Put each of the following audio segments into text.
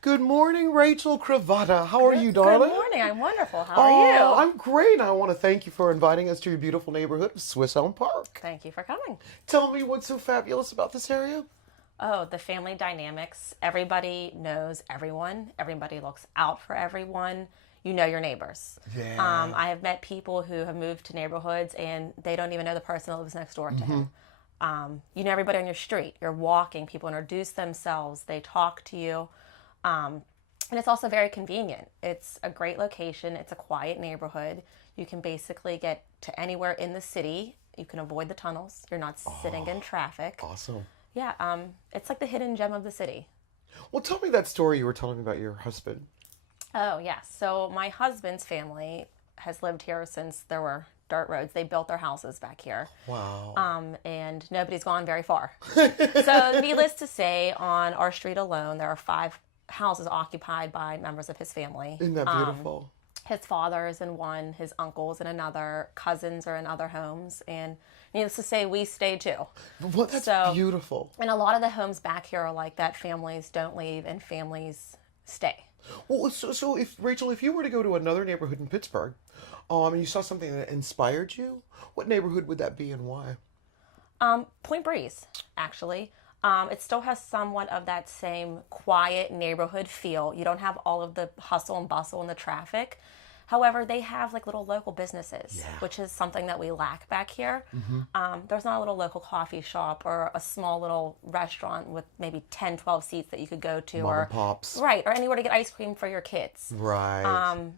Good morning, Rachel Cravotta. How are you, darling? Good morning. I'm wonderful. How are you? I'm great. I want to thank you for inviting us to your beautiful neighborhood of Swisshelm Park. Thank you for coming. Tell me what's so fabulous about this area? Oh, the family dynamics. Everybody knows everyone. Everybody looks out for everyone. You know your neighbors. Yeah. I have met people who have moved to neighborhoods and they don't even know the person that lives next door to him. You know everybody on your street. You're walking. People introduce themselves. They talk to you. And it's also very convenient. It's a great location. It's a quiet neighborhood. You can basically get to anywhere in the city. You can avoid the tunnels. You're not sitting in traffic. Awesome. Yeah, it's like the hidden gem of the city. Well, tell me that story you were telling me about your husband. Oh, yes. So my husband's family has lived here since there were dirt roads. They built their houses back here. Wow. And nobody's gone very far. So needless to say, on our street alone, there are 5 houses occupied by members of his family. Isn't that beautiful? His father is in one, his uncles in another, cousins are in other homes, and needless to say, we stay too. Well, that's beautiful. And a lot of the homes back here are like that. Families don't leave and families stay. Well, so if Rachel, if you were to go to another neighborhood in Pittsburgh, and you saw something that inspired you, what neighborhood would that be and why? Point Breeze, actually. It still has somewhat of that same quiet neighborhood feel. You don't have all of the hustle and bustle and the traffic. However, they have like little local businesses, which is something that we lack back here. There's not a little local coffee shop or a small little restaurant with maybe 10, 12 seats that you could go to. Mom and pops. Right, or anywhere to get ice cream for your kids. Right.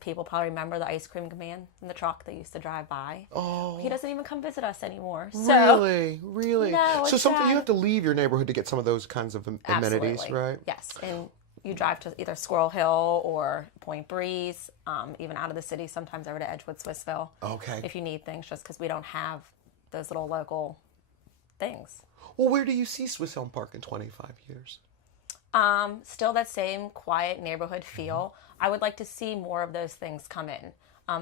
People probably remember the ice cream man in the truck that used to drive by. Oh. He doesn't even come visit us anymore. So, Really? No, so it's something sad. you have to leave your neighborhood to get some of those kinds of amenities, Absolutely. right? Yes, and you drive to either Squirrel Hill or Point Breeze, even out of the city, sometimes over to Edgewood, Swissville. Okay. If you need things, just because we don't have those little local things. Well, where do you see Swisshelm Park in 25 years? Still that same quiet neighborhood feel. I would like to see more of those things come in.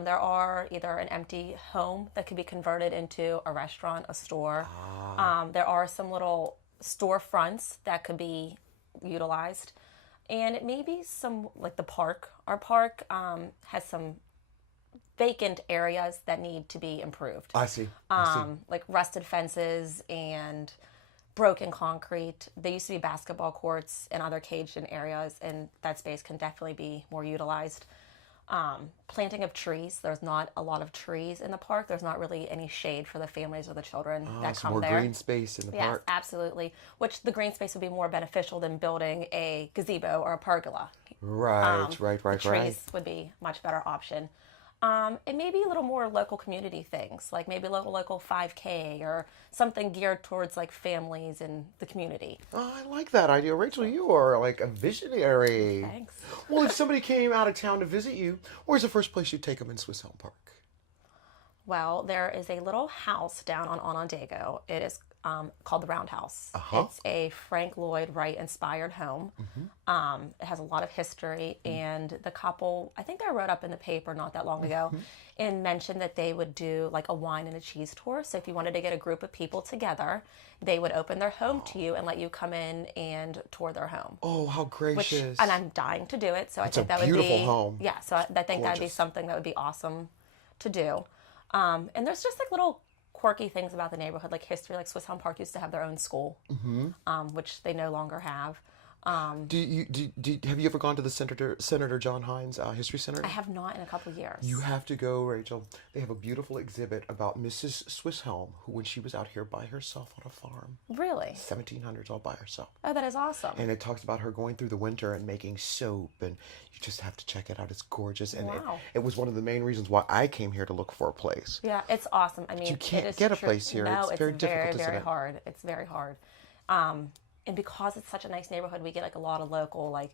There are either an empty home that could be converted into a restaurant, a store. There are some little storefronts that could be utilized. And it may be some, like the park. Our park has some vacant areas that need to be improved. I see. Like rusted fences and broken concrete. There used to be basketball courts and other caged-in areas, and that space can definitely be more utilized. Planting of trees. There's not a lot of trees in the park. There's not really any shade for the families or the children that So come more there. green space in the Yes, park. absolutely. Which the green space would be more beneficial than building a gazebo or a pergola. Right. Trees would be a much better option. And maybe a little more local community things, like maybe local 5K or something geared towards like families and the community. Oh, I like that idea. Rachel, you are like a visionary. Thanks. Well, if somebody came out of town to visit you, where's the first place you'd take them in Swisshelm Park? Well, there is a little house down on Onondaga. It is called the Roundhouse. It's a Frank Lloyd Wright inspired home. It has a lot of history, and the couple, I think they wrote up in the paper not that long ago, and mentioned that they would do like a wine and a cheese tour. So if you wanted to get a group of people together, they would open their home to you and let you come in and tour their home. Oh, how gracious. And I'm dying to do it. So I think a that would be beautiful home. Yeah, so I think that'd be Gorgeous. something that would be awesome to do. And there's just like little quirky things about the neighborhood, like history. Like Swisshelm Park used to have their own school, which they no longer have. Have you ever gone to the Senator John Heinz History Center? I have not in a couple of years. You have to go, Rachel. They have a beautiful exhibit about Mrs. Swisshelm, who when she was out here by herself on a farm. Really? 1700s, all by herself. Oh, that is awesome. And it talks about her going through the winter and making soap, and you just have to check it out. It's gorgeous. And Wow. it was one of the main reasons why I came here to look for a place. Yeah, it's awesome. I mean, you can't it is get a place here. No, It's very difficult to very set up. hard. It's very hard. And because it's such a nice neighborhood, we get like a lot of local like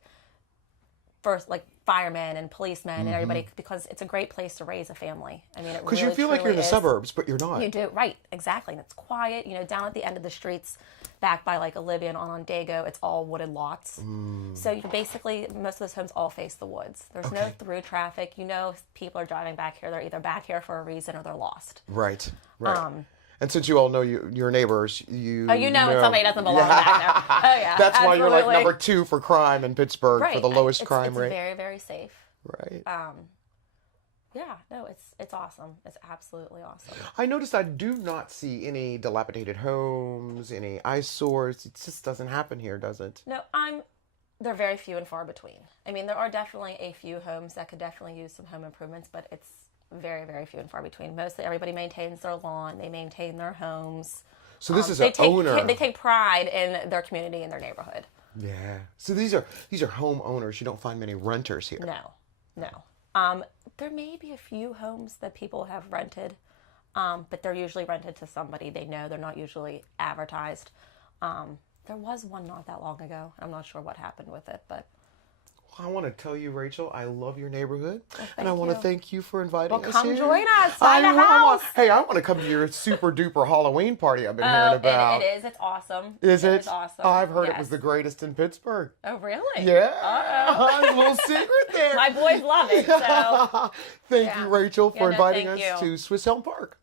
firemen and policemen and everybody, because it's a great place to raise a family. I mean, it Because really, you feel like you're in the truly is. suburbs, but you're not. You do, right, exactly. And it's quiet, down at the end of the streets, back by like Olivia and Onondaga, it's all wooded lots. So you basically, most of those homes all face the woods. There's no through traffic. People are driving back here. They're either back here for a reason or they're lost. Right. And since you all know your neighbors, you know when somebody doesn't belong back there. Oh yeah, that's why you're like absolutely. number 2 for crime in Pittsburgh Right. for the lowest It's crime rate. Very, very safe. Right. Yeah, no, it's awesome. It's absolutely awesome. I noticed I do not see any dilapidated homes, any eyesores. It just doesn't happen here, does it? No, they're very few and far between. I mean, there are definitely a few homes that could definitely use some home improvements, but it's very, very few and far between. Mostly everybody maintains their lawn, they maintain their homes. So this is an owner. They take pride in their community and their neighborhood. Yeah. So these are homeowners. You don't find many renters here. No. There may be a few homes that people have rented, but they're usually rented to somebody they know. They're not usually advertised. There was one not that long ago. I'm not sure what happened with it, but... I want to tell you, Rachel, I love your neighborhood, and I thank want to you. thank you for inviting us Come here. join us. Find a house. Hey, I want to come to your super duper Halloween party I've been hearing about. It is. It's awesome. Is it? It's awesome. I've heard it Yes. was the greatest in Pittsburgh. Oh, really? Yeah. Uh-oh. A little secret there. My boys love it, so... Thank you, Rachel, for Yeah, no, inviting thank us you. to Swisshelm Park.